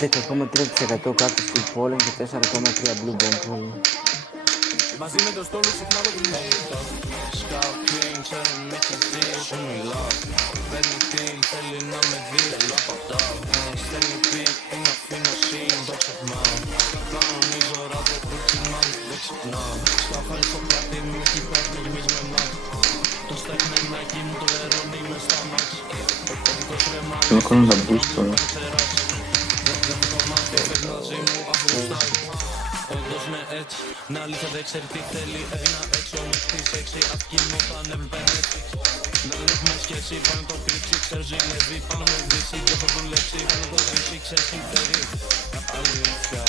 11,3% κάτω του Πόλεν και 4,3% Blue Bomb Πόλεν. Μαζί με το στόλο ξυπνάω την Σκάω κλίν, ξέρω με έχεις δει, σου μιλάω. Παίρνει την, θέλει να με δει, θέλω πατάω. Στέλνει πικ, την αφήνω σύν, το ξεχνάω. Κανονίζω ράδε που κοιμάμαι, δεν ξυπνάω. Σκάω χάρη στο πλάτη μου, χιπάς με γυμισμένα. Το στέχνενάκι μου το λερώνει μες στα μάτς. Ο κωδικός ρεμάλι, Θέλω να κάνω τα boost τώρα. δεν το μάθει, πες μαζί μου αφού στάει. Όντως ναι έτσι, να αλήθεια δεν ξέρει τι θέλει. Έδινα έξω με τις 6, αυκή μου θα ανεβαίνει. Δεν έχουμε σχέση, πάνω το πίτσι, ξέρω ζηλεύει. Πάνω με δύση, δεν θα δουλέψει, πάνω το δύση, ξέρεις συμφέρει. Αλήθεια.